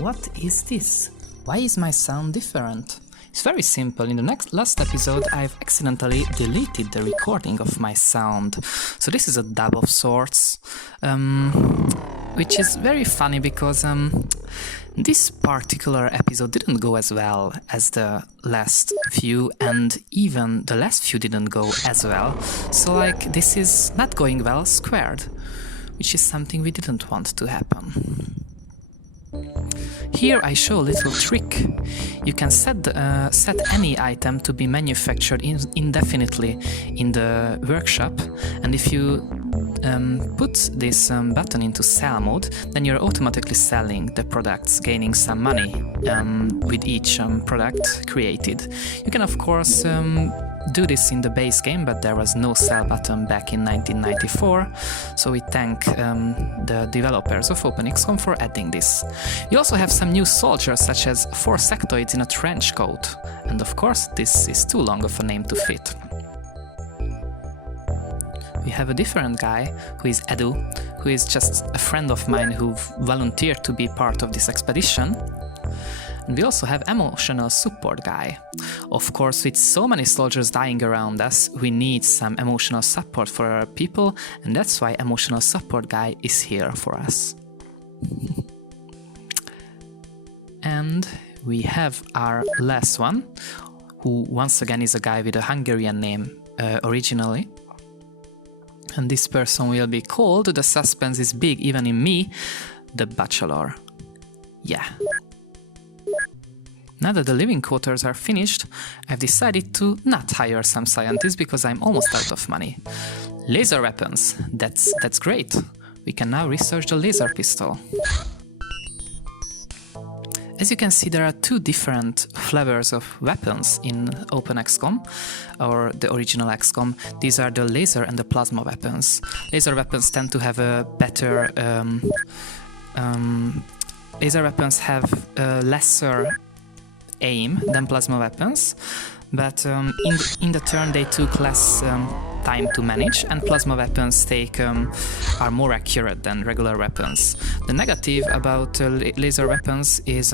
What is this? Why is my sound different? It's very simple. In the last episode I've accidentally deleted the recording of my sound. So this is a dub of sorts, which is very funny because this particular episode didn't go as well as the last few, and even the last few didn't go as well. So like this is not going well squared, which is something we didn't want to happen. Here I show a little trick. You can set any item to be manufactured indefinitely in the workshop, and if you put this button into sell mode, then you're automatically selling the products, gaining some money with each product created. You can of course do this in the base game, but there was no sell button back in 1994, so we thank the developers of OpenXcom for adding this. You also have some new soldiers, such as 4 sectoids in a trench coat, and of course this is too long of a name to fit. We have a different guy, who is Edu, who is just a friend of mine who volunteered to be part of this expedition. And we also have emotional support guy. Of course, with so many soldiers dying around us, we need some emotional support for our people, and that's why emotional support guy is here for us. And we have our last one, who once again is a guy with a Hungarian name originally. And this person will be called, the suspense is big even in me, the Bachelor. Yeah. Now that the living quarters are finished, I've decided to not hire some scientists because I'm almost out of money. Laser weapons, that's great. We can now research the laser pistol. As you can see, there are 2 different flavors of weapons in OpenXcom, or the original XCOM. These are the laser and the plasma weapons. Laser weapons tend to have a better... laser weapons have a lesser aim than plasma weapons, but in the turn they took less time to manage, and plasma weapons are more accurate than regular weapons. The negative about laser weapons is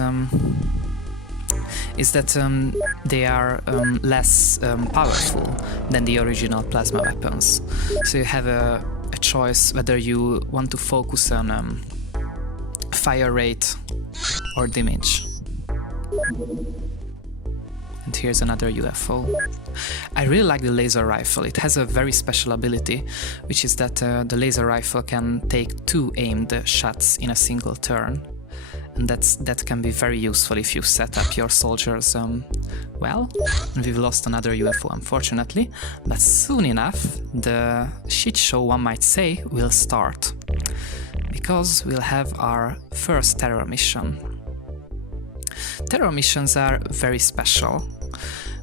that they are less powerful than the original plasma weapons. So you have a choice whether you want to focus on fire rate or damage. And here's another UFO. I really like the laser rifle. It has a very special ability, which is that the laser rifle can take 2 aimed shots in a single turn. And that can be very useful if you set up your soldiers well. And we've lost another UFO, unfortunately, but soon enough the shit show, one might say, will start. Because we'll have our first terror mission. Terror missions are very special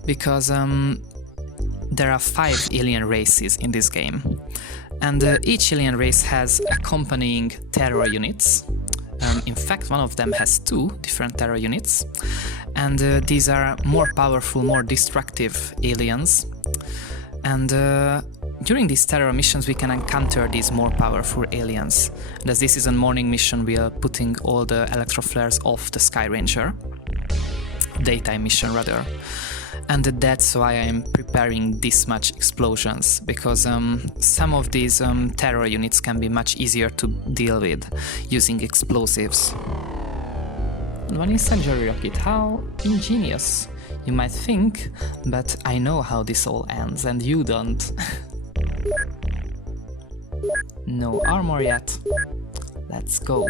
because there are 5 alien races in this game, and each alien race has accompanying terror units. In fact, one of them has 2 different terror units, and these are more powerful, more destructive aliens. And during these terror missions we can encounter these more powerful aliens. And as this is a morning mission, we are putting all the electroflares off the Sky Ranger. Daytime mission rather. And that's why I'm preparing this much explosions, because some of these terror units can be much easier to deal with using explosives. And one incendiary rocket, how ingenious, you might think, but I know how this all ends and you don't. No armor yet. Let's go.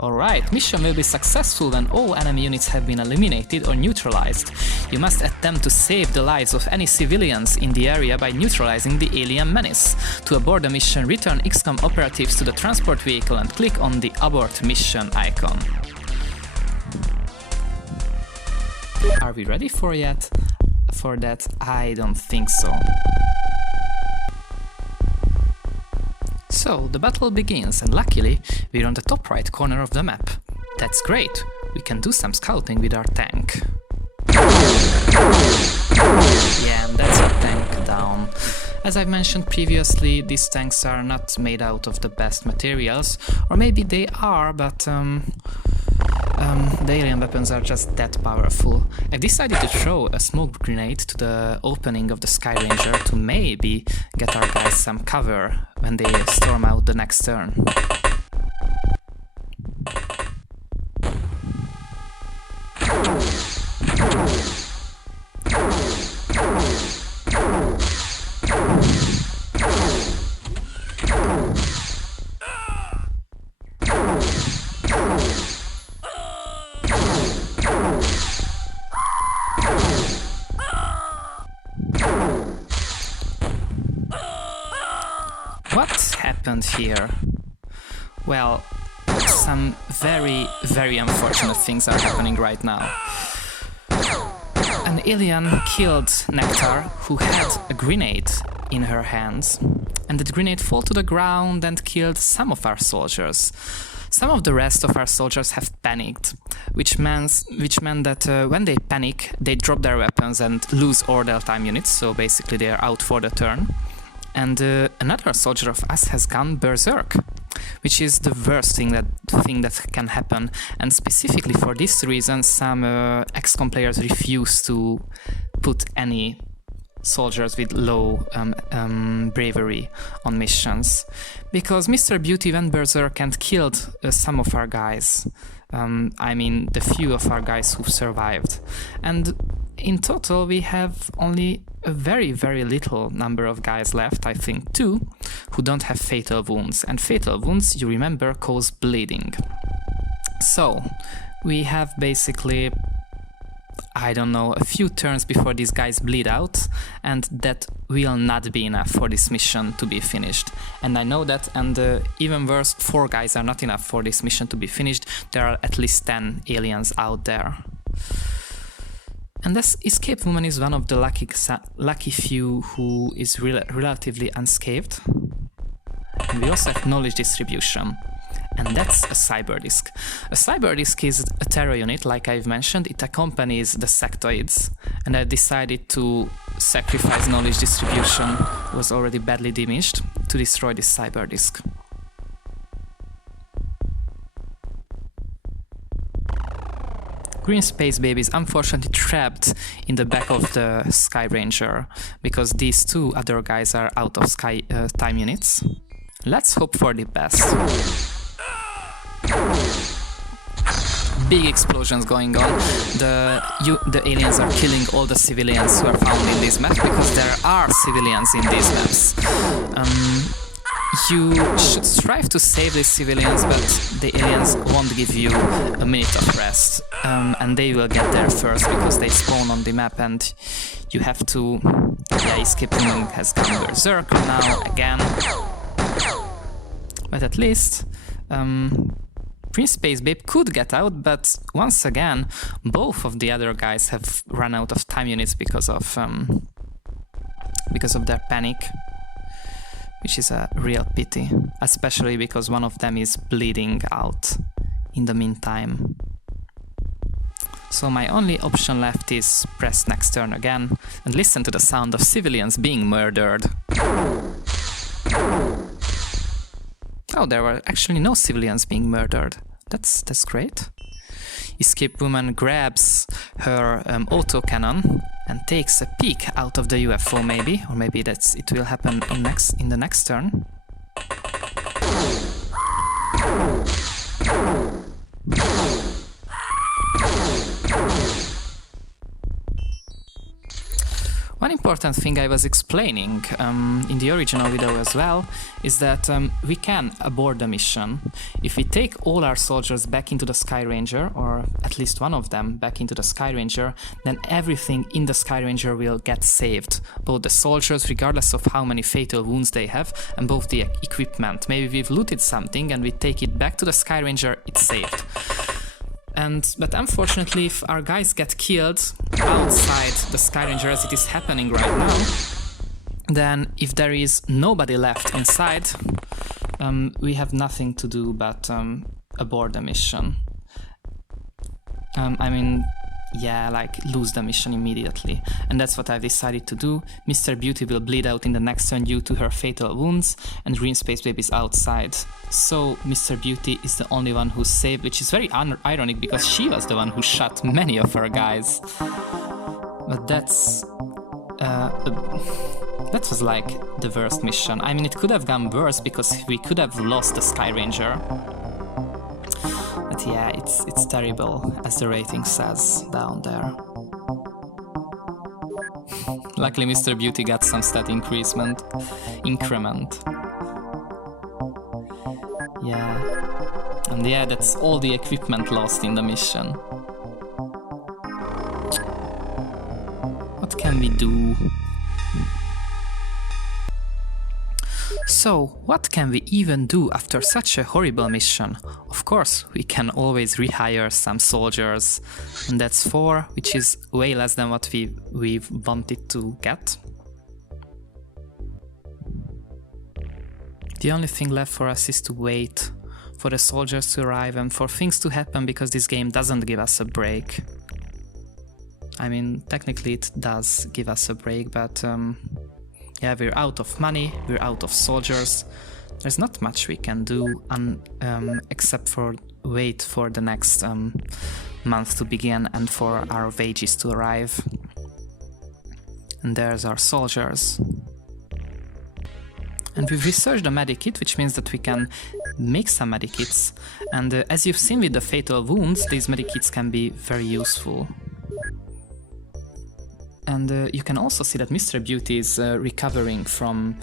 Alright, mission will be successful when all enemy units have been eliminated or neutralized. You must attempt to save the lives of any civilians in the area by neutralizing the alien menace. To abort the mission, return XCOM operatives to the transport vehicle and click on the abort mission icon. Are we ready for that? I don't think so. So the battle begins, and luckily we're on the top right corner of the map. That's great, we can do some scouting with our tank. Yeah, and that's our tank down. As I've mentioned previously, these tanks are not made out of the best materials, or maybe they are, but the alien weapons are just that powerful. I've decided to throw a smoke grenade to the opening of the Sky Ranger to maybe get our guys some cover when they storm out the next turn. What happened here? Well, some very unfortunate things are happening right now. An alien killed Nectar, who had a grenade in her hands, and the grenade fell to the ground and killed some of our soldiers. Some of the rest of our soldiers have panicked, which meant that when they panic, they drop their weapons and lose order time units, so basically they are out for the turn. And another soldier of us has gone berserk, which is the worst thing that can happen. And specifically for this reason, some XCOM players refuse to put any soldiers with low bravery on missions, because Mr. Beauty went berserk and killed some of our guys. I mean, the few of our guys who survived. And in total, we have only a very little number of guys left, I think 2, who don't have fatal wounds. And fatal wounds, you remember, cause bleeding. So, we have basically, I don't know, a few turns before these guys bleed out, and that will not be enough for this mission to be finished. And I know that, and even worse, 4 guys are not enough for this mission to be finished. There are at least 10 aliens out there. And this escape woman is one of the lucky few who is relatively unscathed. And we also have knowledge distribution. And that's a cyber disk. A cyber disk is a terror unit, like I've mentioned. It accompanies the sectoids. And I decided to sacrifice knowledge distribution, it was already badly damaged, to destroy this cyber disk. Green Space Baby is unfortunately trapped in the back of the Sky Ranger, because these 2 other guys are out of time units. Let's hope for the best. Big explosions going on. The aliens are killing all the civilians who are found in this map, because there are civilians in these maps. You should strive to save these civilians, but the aliens won't give you a minute of rest. And they will get there first, because they spawn on the map and you have to... Yeah, escaping has gone berserk now, again. But at least... Prince Space Babe could get out, but once again, both of the other guys have run out of time units because of their panic. Which is a real pity, especially because one of them is bleeding out in the meantime. So my only option left is press next turn again and listen to the sound of civilians being murdered. Oh, there were actually no civilians being murdered. That's great. Escape Woman grabs her autocannon and takes a peek out of the UFO, maybe, or maybe it will happen in the next turn. One important thing I was explaining in the original video as well is that we can abort the mission. If we take all our soldiers back into the Sky Ranger, or at least one of them back into the Sky Ranger, then everything in the Sky Ranger will get saved. Both the soldiers, regardless of how many fatal wounds they have, and both the equipment. Maybe we've looted something and we take it back to the Sky Ranger, it's saved. But unfortunately, if our guys get killed outside the Sky Ranger as it is happening right now, then if there is nobody left inside, we have nothing to do but abort the mission. I mean, yeah, like lose the mission immediately. And that's what I've decided to do. Mr. Beauty will bleed out in the next turn due to her fatal wounds, and Green Space Baby is outside. So Mr. Beauty is the only one who's saved, which is very ironic because she was the one who shot many of her guys. But that was like the worst mission. I mean, it could have gone worse because we could have lost the Sky Ranger. But yeah, it's terrible, as the rating says down there. Luckily Mr. Beauty got some stat increment. Yeah. And yeah, that's all the equipment lost in the mission. What can we do? So, what can we even do after such a horrible mission? Of course, we can always rehire some soldiers, and that's 4, which is way less than what we've wanted to get. The only thing left for us is to wait for the soldiers to arrive and for things to happen, because this game doesn't give us a break. I mean, technically it does give us a break, but yeah, we're out of money, we're out of soldiers. There's not much we can do except for wait for the next month to begin and for our wages to arrive. And there's our soldiers. And we've researched the medikit, which means that we can make some medikits. And as you've seen with the fatal wounds, these medikits can be very useful. And you can also see that Mr. Beauty is recovering from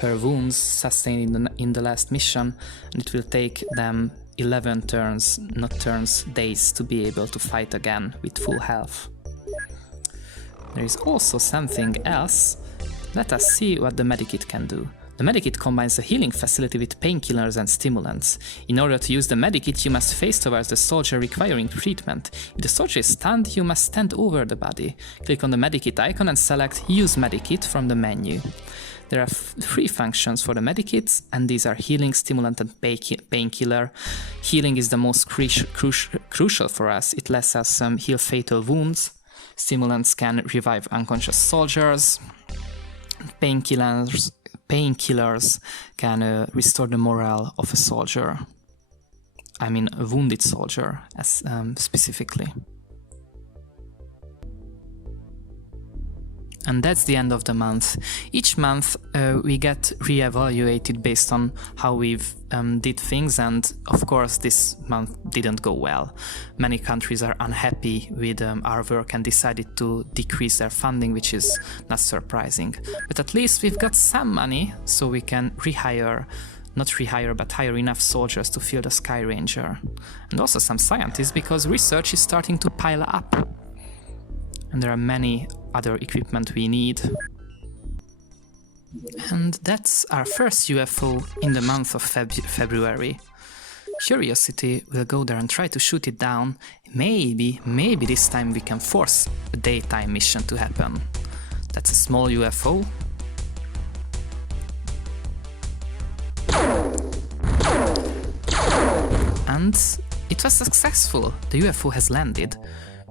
her wounds sustained in the last mission, and it will take them 11 turns, not turns, days to be able to fight again with full health. There is also something else. Let us see what the medikit can do. The medikit combines a healing facility with painkillers and stimulants. In order to use the medikit, you must face towards the soldier requiring treatment. If the soldier is stunned, you must stand over the body. Click on the medikit icon and select Use Medikit from the menu. There are 3 functions for the medikits, and these are healing, stimulant and painkiller. Healing is the most crucial for us. It lets us heal fatal wounds. Stimulants can revive unconscious soldiers. Painkillers can restore the morale of a soldier. I mean a wounded soldier, as specifically. And that's the end of the month. Each month we get re-evaluated based on how we've did things, and of course this month didn't go well. Many countries are unhappy with our work and decided to decrease their funding, which is not surprising. But at least we've got some money, so we can hire enough soldiers to fill the Sky Ranger. And also some scientists, because research is starting to pile up. And there are many other equipment we need. And that's our first UFO in the month of February. Curiosity will go there and try to shoot it down. Maybe this time we can force a daytime mission to happen. That's a small UFO. And it was successful. The UFO has landed,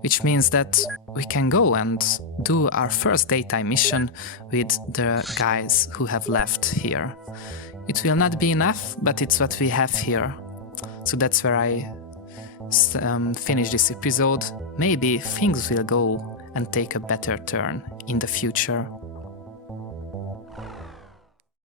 which means that we can go and do our first daytime mission with the guys who have left here. It will not be enough, but it's what we have here. So that's where I finish this episode. Maybe things will go and take a better turn in the future.